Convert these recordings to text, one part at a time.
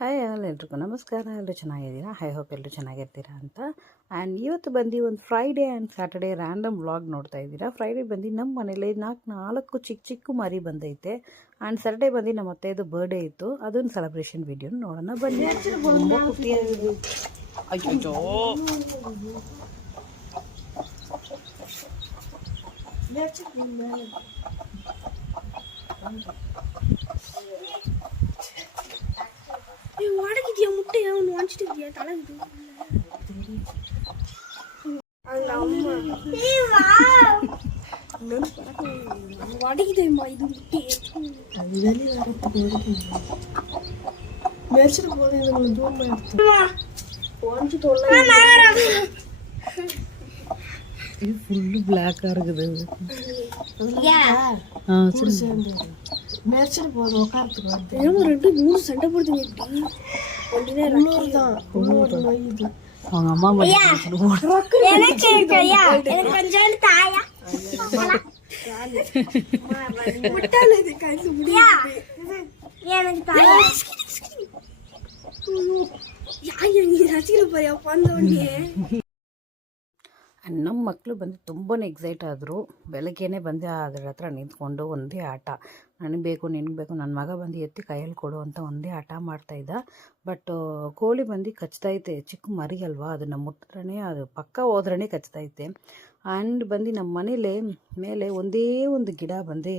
Hi ಎಲ್ರಿಗೂ ನಮಸ್ಕಾರ. ಎಲ್ಲರೂ ಚೆನ್ನಾಗಿದ್ದೀರಾ? ಐ ಹೋಪ್ ಎಲ್ಲರೂ ಚೆನ್ನಾಗಿರ್ತೀರಾ ಅಂತ. ಆ್ಯಂಡ್ ಇವತ್ತು ಬಂದು ಒಂದು Friday and Saturday random vlog ನೋಡ್ತಾ ಇದ್ದೀರಾ. ಫ್ರೈಡೇ ಬಂದು ನಮ್ಮ ಮನೇಲಿ ನಾಲ್ಕು ಚಿಕ್ಕ ಮರಿ ಬಂದೈತೆ. ಆ್ಯಂಡ್ ಸ್ಯಾಟರ್ಡೇ ಬಂದು ನಮ್ಮ ಅತ್ತೆದು ಬರ್ಡೇ ಇತ್ತು, ಅದೊಂದು ಸೆಲೆಬ್ರೇಷನ್ ವಿಡಿಯೋ ನೋಡೋಣ ಬನ್ನಿ. ತುಂಬ ಖುಷಿಯಾಗಿದೆ. ಅಯ್ಯೋ வாடகைக்கு முட்டை ஒன்று வாங்கிட்டு தலைவிடு வடக்குதேம்மா இது முட்டை மேய்ச்சிட்டு போதும் இது ஃபுல்லு பிளாக்காக இருக்குது. மேய்ச்சிட்டு போதும் உட்காரத்துக்கு 2-3 சண்டை போடுதுங்க. அவங்க அம்மா ನಮ್ಮ ಮಕ್ಕಳು ಬಂದು ತುಂಬಾ ಎಕ್ಸೈಟ್ ಆದರು. ಬೆಳಗ್ಗೆನೇ ಬಂದು ಅದರ ಹತ್ರ ನಿಂತ್ಕೊಂಡು ಒಂದೇ ಆಟ, ನನಗೆ ಬೇಕು ನಿನಗೆ ಬೇಕು, ನನ್ನ ಮಗ ಬಂದು ಎತ್ತಿ ಕೈಯಲ್ಲಿ ಕೊಡು ಅಂತ ಒಂದೇ ಆಟ ಮಾಡ್ತಾಯಿದ್ದ. ಬಟ್ ಕೋಳಿ ಬಂದು ಕಚ್ತೈತೆ, ಚಿಕ್ಕ ಮರಿ ಅಲ್ವಾ, ಅದನ್ನು ಮುಟ್ಟಿದ್ರೇ ಅದು ಪಕ್ಕ ಹೋದ್ರೇ ಕಚ್ತೈತೆ. ಆ್ಯಂಡ್ ಬಂದು ನಮ್ಮ ಮನೇಲೆ ಮೇಲೆ ಒಂದೇ ಒಂದು ಗಿಡ ಬಂದು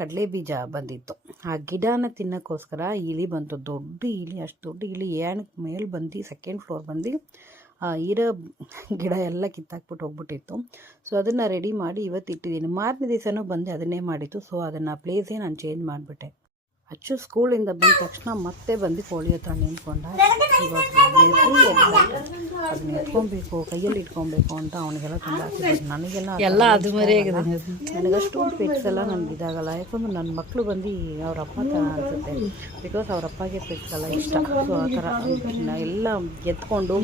ಕಡಲೆ ಬೀಜ ಬಂದಿತ್ತು. ಆ ಗಿಡನ ತಿನ್ನೋಕ್ಕೋಸ್ಕರ ಇಲಿ ಬಂತು, ದೊಡ್ಡ ಇಲಿ. ಅಷ್ಟು ದೊಡ್ಡ ಇಲಿ ಏನಕ್ಕೆ ಮೇಲೆ ಬಂದು ಸೆಕೆಂಡ್ ಫ್ಲೋರ್ ಬಂದು ಇರೋ ಗಿಡ ಎಲ್ಲ ಕಿತ್ತಾಕ್ಬಿಟ್ಟು ಹೋಗ್ಬಿಟ್ಟಿತ್ತು. ಸೊ ಅದನ್ನು ರೆಡಿ ಮಾಡಿ ಇವತ್ತು ಇಟ್ಟಿದ್ದೀನಿ. ಮಾರನೇ ದಿವಸನೂ ಬಂದು ಅದನ್ನೇ ಮಾಡಿತ್ತು. ಸೊ ಅದನ್ನು ಪ್ಲೇಸೇ ನಾನು ಚೇಂಜ್ ಮಾಡಿಬಿಟ್ಟೆ. ಅಚ್ಚು ಸ್ಕೂಲಿಂದ ಬಂದ ತಕ್ಷಣ ಮತ್ತೆ ಬಂದು ಕೋಳಿ ಹತ್ರ ನಿಂತ್ಕೊಂಡ. ಅದನ್ನ ಎತ್ಕೊಬೇಕು, ಕೈಯಲ್ಲಿ ಇಟ್ಕೊಬೇಕು ಅಂತ ಅವನಿಗೆಲ್ಲ ತುಂಬ ಆಸೆ. ನನಗೆಲ್ಲ ಅದು ಮರಿ ಆಗಿದೆ. ನನಗಷ್ಟು ಪೆಟ್ಸ್ ಎಲ್ಲ ನನಗೆ ಇದಾಗಲ್ಲ, ಯಾಕಂದ್ರೆ ನನ್ನ ಮಕ್ಕಳು ಬಂದು ಅವ್ರ ಅಪ್ಪ ಥರ ಅನಿಸುತ್ತೆ. ಬಿಕಾಸ್ ಅವ್ರ ಅಪ್ಪಗೆ ಪೆಟ್ಸ್ ಎಲ್ಲ ಇಷ್ಟ. ಸೊ ಆ ಥರ ಎಲ್ಲ ಎತ್ಕೊಂಡು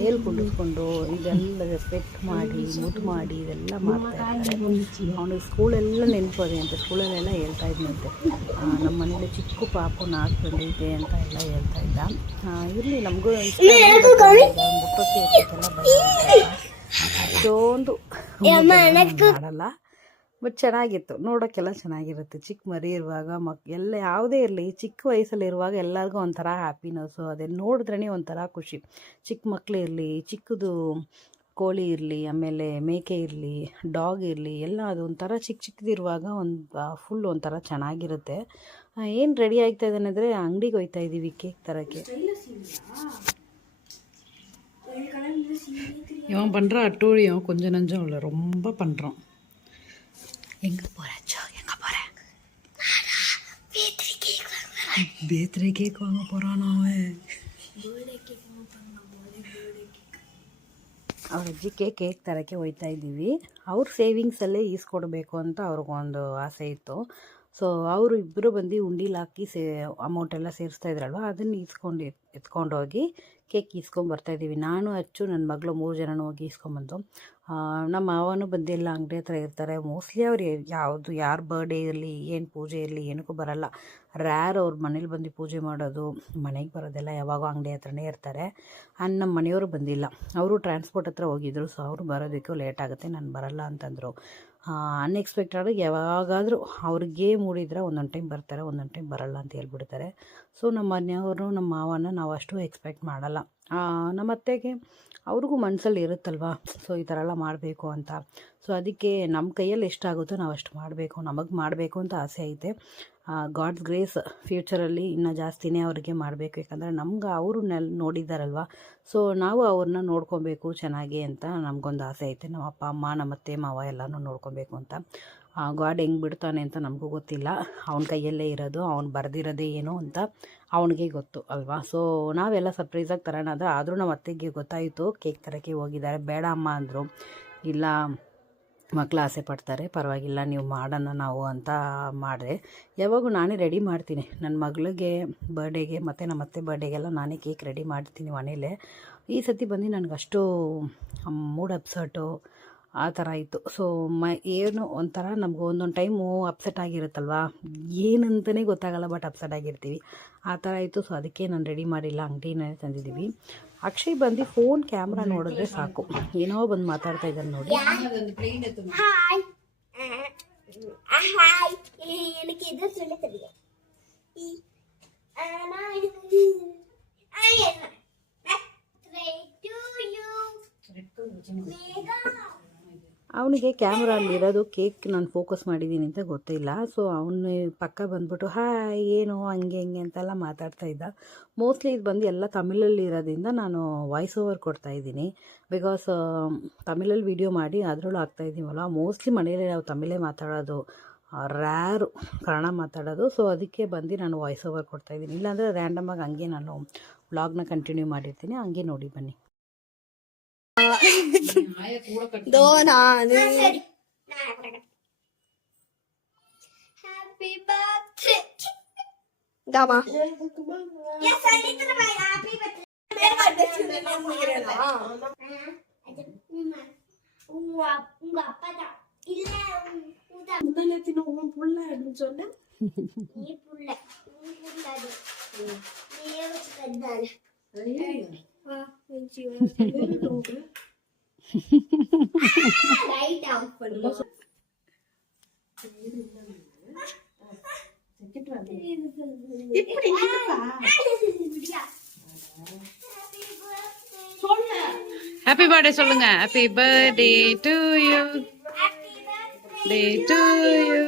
ಮೇಲ್ ಕುಂಡಿಸ್ಕೊಂಡು ಇದೆಲ್ಲ ಪೆಟ್ ಮಾಡಿ ಮುದ್ದು ಮಾಡಿ ಇದೆಲ್ಲ ಮಾಡ್ತಾ ಇರ್ತಾರೆ. ಅವನಿಗೆ ಸ್ಕೂಲೆಲ್ಲ ನೆನಪದೆ ಅಂತ ಸ್ಕೂಲಲ್ಲೆಲ್ಲ ಹೇಳ್ತಾ ಇದ್ದಂತೆ, ನಮ್ಮ ಮನೇಲಿ ಚಿಕ್ಕ ಪಾಪು 4 ಬಂದೈತೆ ಅಂತ ಎಲ್ಲ ಹೇಳ್ತಾ ಇದ್ದ. ಇರಲಿ, ನಮಗೂ ಮುಟ್ಟೋಕ್ಕೆ ಅಷ್ಟೊಂದು ಮಾಡಲ್ಲ, ಬಟ್ ಚೆನ್ನಾಗಿತ್ತು, ನೋಡೋಕ್ಕೆಲ್ಲ ಚೆನ್ನಾಗಿರುತ್ತೆ. ಚಿಕ್ಕ ಮರಿ ಇರುವಾಗ ಎಲ್ಲ ಯಾವುದೇ ಇರಲಿ, ಚಿಕ್ಕ ವಯಸ್ಸಲ್ಲಿರುವಾಗ ಎಲ್ಲರಿಗೂ ಒಂಥರ ಹ್ಯಾಪಿನೆಸ್ಸು. ಅದನ್ನು ನೋಡಿದ್ರೇ ಒಂಥರ ಖುಷಿ. ಚಿಕ್ಕ ಮಕ್ಕಳು ಇರಲಿ, ಚಿಕ್ಕದು ಕೋಳಿ ಇರಲಿ, ಆಮೇಲೆ ಮೇಕೆ ಇರಲಿ, ಡಾಗ್ ಇರಲಿ, ಎಲ್ಲ ಅದು ಒಂಥರ ಚಿಕ್ಕದಿರುವಾಗ ಫುಲ್ ಒಂಥರ ಚೆನ್ನಾಗಿರುತ್ತೆ. ಏನು ರೆಡಿ ಆಗ್ತಾ ಇದ್ದಾನೆ ಅಂದರೆ ಅಂಗಡಿಗೆ ಹೋಗ್ತಾ ಇದ್ದೀವಿ ಕೇಕ್ ತರೋಕ್ಕೆ. இவன் பண்ணுற அட்டூழியம் கொஞ்சம் நஞ்சம் இல்லை, ரொம்ப பண்ணுறான். எங்கே போகிறேன் எங்கே போகிறேன்? பேத்ரே கேக் வாங்க போகிறான் அவன். ಅವ್ರ ಅಜ್ಜಿಗೆ ಕೇಕ್ ತರೋಕ್ಕೆ ಹೋಗ್ತಾ ಇದ್ದೀವಿ. ಅವ್ರ ಸೇವಿಂಗ್ಸಲ್ಲೇ ಈಸ್ಕೊಡ್ಬೇಕು ಅಂತ ಅವ್ರಿಗೊಂದು ಆಸೆ ಇತ್ತು. ಸೊ ಅವರು ಇಬ್ಬರು ಬಂದು ಉಂಡಿಲಿ ಹಾಕಿ ಅಮೌಂಟೆಲ್ಲ ಸೇರಿಸ್ತಾ ಇದ್ರಲ್ವ, ಅದನ್ನು ಎತ್ಕೊಂಡೋಗಿ ಕೇಕ್ ಬರ್ತಾಯಿದ್ದೀವಿ. ನಾನು ಅಚ್ಚು ನನ್ನ ಮಗಳು 3 ಜನನೂ ಹೋಗಿ ಇಸ್ಕೊಂಬಂದು. ನಮ್ಮ ಮಾವನು ಬಂದು ಎಲ್ಲ ಅಂಗಡಿ ಹತ್ರ ಇರ್ತಾರೆ. ಮೋಸ್ಟ್ಲಿ ಅವ್ರು ಯಾರ ಬರ್ಡೇ ಇರಲಿ, ಏನು ಪೂಜೆ ಇರಲಿ, ಏನಕ್ಕೂ ಬರಲ್ಲ. ರ್ಯಾರ್ ಅವ್ರ ಮನೇಲಿ ಬಂದು ಪೂಜೆ ಮಾಡೋದು, ಮನೆಗೆ ಬರೋದೆಲ್ಲ ಯಾವಾಗೋ ಅಂಗಡಿ ಹತ್ರನೇ ಇರ್ತಾರೆ. ಆ್ಯಂಡ್ ನಮ್ಮ ಮನೆಯವರು ಬಂದಿಲ್ಲ, ಅವರು ಟ್ರಾನ್ಸ್ಪೋರ್ಟ್ ಹತ್ರ ಹೋಗಿದ್ರು. ಸೊ ಅವರು ಬರೋದಕ್ಕೂ ಲೇಟ್ ಆಗುತ್ತೆ, ನಾನು ಬರಲ್ಲ ಅಂತಂದರು. ಅನ್ಎಕ್ಸ್ಪೆಕ್ಟೆಡ್ ಯಾವಾಗಾದರೂ ಅವ್ರಿಗೆ ಮೂಡಿದ್ರೆ ಒಂದೊಂದು ಟೈಮ್ ಬರ್ತಾರೆ, ಒಂದೊಂದು ಟೈಮ್ ಬರಲ್ಲ ಅಂತ ಹೇಳ್ಬಿಡ್ತಾರೆ. ಸೊ ನಮ್ಮ ಮನೆಯವರು ನಮ್ಮ ಮಾವನ ನಾವು ಅಷ್ಟು ಎಕ್ಸ್ಪೆಕ್ಟ್ ಮಾಡಲ್ಲ. ನಮ್ಮ ಅತ್ತೆಗೆ ಅವ್ರಿಗೂ ಮನಸ್ಸಲ್ಲಿ ಇರುತ್ತಲ್ವ, ಸೊ ಈ ಥರ ಎಲ್ಲ ಮಾಡಬೇಕು ಅಂತ. ಸೊ ಅದಕ್ಕೆ ನಮ್ಮ ಕೈಯಲ್ಲಿ ಎಷ್ಟಾಗುತ್ತೋ ನಾವು ಅಷ್ಟು ಮಾಡಬೇಕು, ನಮಗೆ ಮಾಡಬೇಕು ಅಂತ ಆಸೆ ಐತೆ. ಗಾಡ್ಸ್ ಗ್ರೇಸ್ ಫ್ಯೂಚರಲ್ಲಿ ಇನ್ನೂ ಜಾಸ್ತಿನೇ ಅವ್ರಿಗೆ ಮಾಡಬೇಕು. ಯಾಕಂದರೆ ನಮ್ಗೆ ಅವರು ನೋಡಿದ್ದಾರಲ್ವ, ಸೊ ನಾವು ಅವ್ರನ್ನ ನೋಡ್ಕೊಬೇಕು ಚೆನ್ನಾಗಿ ಅಂತ ನಮಗೊಂದು ಆಸೆ ಐತೆ. ನಮ್ಮ ಅಪ್ಪ ಅಮ್ಮ, ನಮ್ಮ ಅತ್ತೆ ಮಾವ ಎಲ್ಲನೂ ನೋಡ್ಕೊಬೇಕು ಅಂತ. ಗಾಡ್ ಹೆಂಗೆ ಬಿಡ್ತಾನೆ ಅಂತ ನಮಗೂ ಗೊತ್ತಿಲ್ಲ, ಅವನ ಕೈಯಲ್ಲೇ ಇರೋದು, ಅವ್ನು ಬರೆದಿರೋದೇ ಏನೋ ಅಂತ ಅವನಿಗೆ ಗೊತ್ತು ಅಲ್ವಾ. ಸೊ ನಾವೆಲ್ಲ ಸರ್ಪ್ರೈಸಾಗಿ ತರೋಣ ಅಂದರೆ, ಆದರೂ ನಮ್ಮ ಅತ್ತೆಗೆ ಗೊತ್ತಾಯಿತು ಕೇಕ್ ತರೋಕ್ಕೆ ಹೋಗಿದ್ದಾರೆ. ಬೇಡ ಅಮ್ಮ ಅಂದರು. ಇಲ್ಲ ಮಕ್ಕಳು ಆಸೆ ಪಡ್ತಾರೆ, ಪರವಾಗಿಲ್ಲ ನೀವು ಮಾಡೋಣ ನಾವು ಅಂತ ಮಾಡಿದೆ. ಯಾವಾಗೂ ನಾನೇ ರೆಡಿ ಮಾಡ್ತೀನಿ, ನನ್ನ ಮಗಳಿಗೆ ಬರ್ಡೇಗೆ ಮತ್ತು ನಮ್ಮ ಅತ್ತೆ ಬರ್ಡೇಗೆಲ್ಲ ನಾನೇ ಕೇಕ್ ರೆಡಿ ಮಾಡ್ತೀನಿ ಮನೇಲೇ. ಈ ಸತಿ ಬಂದು ನನಗಷ್ಟು ಮೂಡ್ ಅಪ್ಸೆಟು ಆ ಥರ ಇತ್ತು. ಸೊ ಏನು ಒಂಥರ ನಮ್ಗೆ ಒಂದೊಂದು ಟೈಮು ಅಪ್ಸೆಟ್ ಆಗಿರುತ್ತಲ್ವ, ಏನಂತಲೇ ಗೊತ್ತಾಗಲ್ಲ, ಬಟ್ ಅಪ್ಸೆಟ್ ಆಗಿರ್ತೀವಿ. ಆ ಥರ ಇತ್ತು. ಸೊ ಅದಕ್ಕೆ ನಾನು ರೆಡಿ ಮಾಡಿಲ್ಲ, ಅಂಗಡಿನೇ ತಂದಿದ್ದೀವಿ. ಅಕ್ಷಯ್ ಬಂದು ಫೋನ್ ಕ್ಯಾಮ್ರಾ ನೋಡಿದ್ರೆ ಸಾಕು, ಏನೋ ಬಂದು ಮಾತಾಡ್ತಾ ಇದ್ದಾರೆ ನೋಡಿ. ஹாய் ஹாய் எனக்கு எது சொல்ல தெரியல நான் எனக்கு ಅವನಿಗೆ ಕ್ಯಾಮ್ರಲ್ಲಿರೋದು ಕೇಕ್ ನಾನು ಫೋಕಸ್ ಮಾಡಿದ್ದೀನಿ ಅಂತ ಗೊತ್ತಿಲ್ಲ. ಸೊ ಅವನು ಪಕ್ಕ ಬಂದ್ಬಿಟ್ಟು ಹಾಯ್ ಏನು ಹಂಗೆ ಹಿಂಗೆ ಅಂತೆಲ್ಲ ಮಾತಾಡ್ತಾ ಇದ್ದ. ಮೋಸ್ಟ್ಲಿ ಇದು ಬಂದು ಎಲ್ಲ ತಮಿಳಲ್ಲಿ ಇರೋದ್ರಿಂದ ನಾನು ವಾಯ್ಸ್ ಓವರ್ ಕೊಡ್ತಾಯಿದ್ದೀನಿ. ಬಿಕಾಸ್ ತಮಿಳಲ್ಲಿ ವೀಡಿಯೋ ಮಾಡಿ ಅದರಲ್ಲೂ ಹಾಕ್ತಾಯಿದ್ದೀವಲ್ಲ, ಮೋಸ್ಟ್ಲಿ ಮನೆಯಲ್ಲಿ ನಾವು ತಮಿಳೇ ಮಾತಾಡೋದು, ರ್ಯಾರು ಕನ್ನಡ ಮಾತಾಡೋದು. ಸೊ ಅದಕ್ಕೆ ಬಂದು ನಾನು ವಾಯ್ಸ್ ಓವರ್ ಕೊಡ್ತಾಯಿದ್ದೀನಿ. ಇಲ್ಲಾಂದರೆ ರ್ಯಾಂಡಮಾಗಿ ಹಂಗೆ ನಾನು ವ್ಲಾಗ್ನ ಕಂಟಿನ್ಯೂ ಮಾಡಿರ್ತೀನಿ, ಹಂಗೆ ನೋಡಿ ಬನ್ನಿ. ஹாப்பி பர்த்டே தாமா உங்க அப்பா தான் இல்ல முதலத்தின உன் புள்ள அப்படின்னு சொன்ன நீ புள்ள அது நீயே வச்சுக்கதானே லைட் ஆஃப் பண்ணு. ஹாப்பி பர்த்டே சொல்லுங்க. Happy birthday to you, day to you.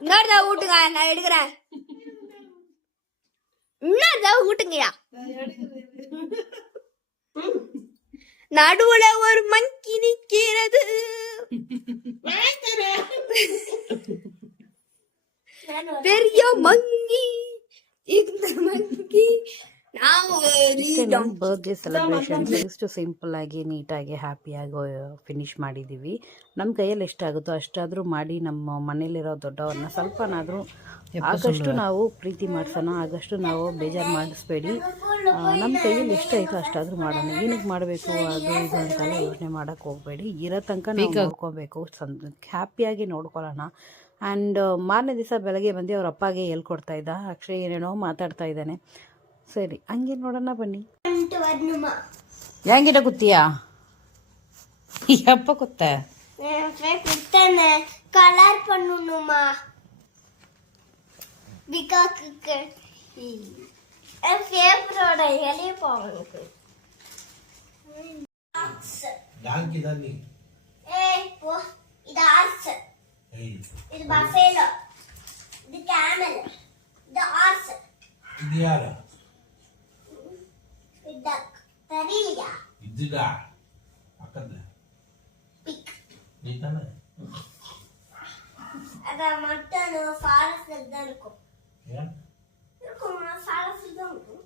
இன்னொரு ஊட்டுங்க, நான் எடுக்கிறேன். இன்னொரு ஊட்டுங்கயா. நடுவுல ஒரு மங்கி நிக்கிறது. பெரிய மங்கி, இந்த மங்கி ನಮ್ಮ ಬರ್ತ್ಡೇ ಸೆಲೆಬ್ರೇಷನ್ಸ್ ಇಷ್ಟು ಸಿಂಪಲ್ಲಾಗಿ ನೀಟಾಗಿ ಹ್ಯಾಪಿಯಾಗಿ ಫಿನಿಷ್ ಮಾಡಿದ್ದೀವಿ. ನಮ್ಮ ಕೈಯಲ್ಲಿ ಎಷ್ಟಾಗುತ್ತೋ ಅಷ್ಟಾದರೂ ಮಾಡಿ ನಮ್ಮ ಮನೇಲಿರೋ ದೊಡ್ಡವ್ರನ್ನ ಸ್ವಲ್ಪನಾದರೂ ಆಗಷ್ಟು ನಾವು ಪ್ರೀತಿ ಮಾಡಿಸೋಣ, ಆಗಷ್ಟು ನಾವು ಬೇಜಾರು ಮಾಡಿಸ್ಬೇಡಿ. ನಮ್ಮ ಕೈಯಲ್ಲಿ ಎಷ್ಟಾಯಿತೋ ಅಷ್ಟಾದರೂ ಮಾಡೋಣ. ಏನಕ್ಕೆ ಮಾಡಬೇಕು ಅದು ಇದು ಅಂತೆಲ್ಲ ಯೋಚನೆ ಮಾಡೋಕ್ಕೆ ಹೋಗಬೇಡಿ. ಇರೋ ತನಕ ನಾವು ನೋಡ್ಕೋಬೇಕು, ಹ್ಯಾಪಿಯಾಗಿ ನೋಡ್ಕೊಳ್ಳೋಣ. ಆ್ಯಂಡ್ ಮಾರನೇ ದಿವಸ ಬೆಳಗ್ಗೆ ಬಂದು ಅವ್ರ ಅಪ್ಪಗೆ ಹೇಳ್ಕೊಡ್ತಾ ಇದ್ದ. ಅಕ್ಷಯ್ ಏನೇನೋ ಮಾತಾಡ್ತಾ ಇದ್ದಾನೆ. ಸರಿ, ಹಂಗೆ ನೋಡೋಣ ಬನ್ನಿ. என்கிட்ட குத்தியா? எப்ப குத்த? கலர் பண்ணணுமா பிகாக்கு பேப்பரோட இலைய போவனுக்கு டாங்கி தான் நீ. ஏய் போ, இது ஆர்ஸ், இது பஃபேலோ, இது கேமல், இது ஆர்ஸ், இது யாரு? இது தெரியலையா? இதுடா பக்கத்துல பிக். நீ தானே? அத மட்டும் ஃபாரஸ்ட்ல தான் இருக்கும். ஏன்? இருக்கும், ஃபாரஸ்ட்ல தான் இருக்கும்.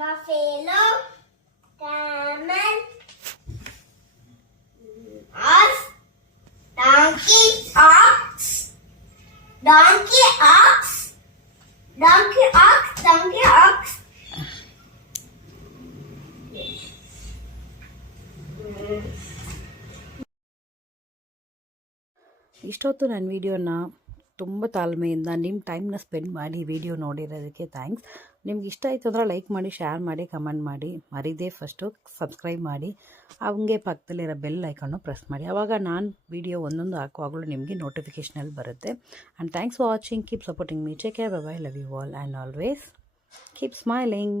Buffalo, camel, horse, donkey, ox, donkey, ox, donkey, ox, donkey, ox. ಇಷ್ಟೊತ್ತು ನನ್ನ ವೀಡಿಯೋನ ತುಂಬ ತಾಳ್ಮೆಯಿಂದ ನಿಮ್ಮ ಟೈಮ್ನ ಸ್ಪೆಂಡ್ ಮಾಡಿ ವೀಡಿಯೋ ನೋಡಿರೋದಕ್ಕೆ ಥ್ಯಾಂಕ್ಸ್. ನಿಮ್ಗೆ ಇಷ್ಟ ಆಯಿತು ಅಂದರೆ ಲೈಕ್ ಮಾಡಿ, ಶೇರ್ ಮಾಡಿ, ಕಮೆಂಟ್ ಮಾಡಿ. ಮರಿದೇ ಫಸ್ಟು ಸಬ್ಸ್ಕ್ರೈಬ್ ಮಾಡಿ, ಹಂಗೆ ಪಕ್ಕದಲ್ಲಿರೋ ಬೆಲ್ ಐಕಾನು ಪ್ರೆಸ್ ಮಾಡಿ. ಆವಾಗ ನಾನು ವೀಡಿಯೋ ಒಂದೊಂದು ಹಾಕುವಾಗಲೂ ನಿಮಗೆ ನೋಟಿಫಿಕೇಷನಲ್ಲಿ ಬರುತ್ತೆ. And thanks for watching. Keep supporting me. Take care. Bye bye. Love you all and always keep smiling.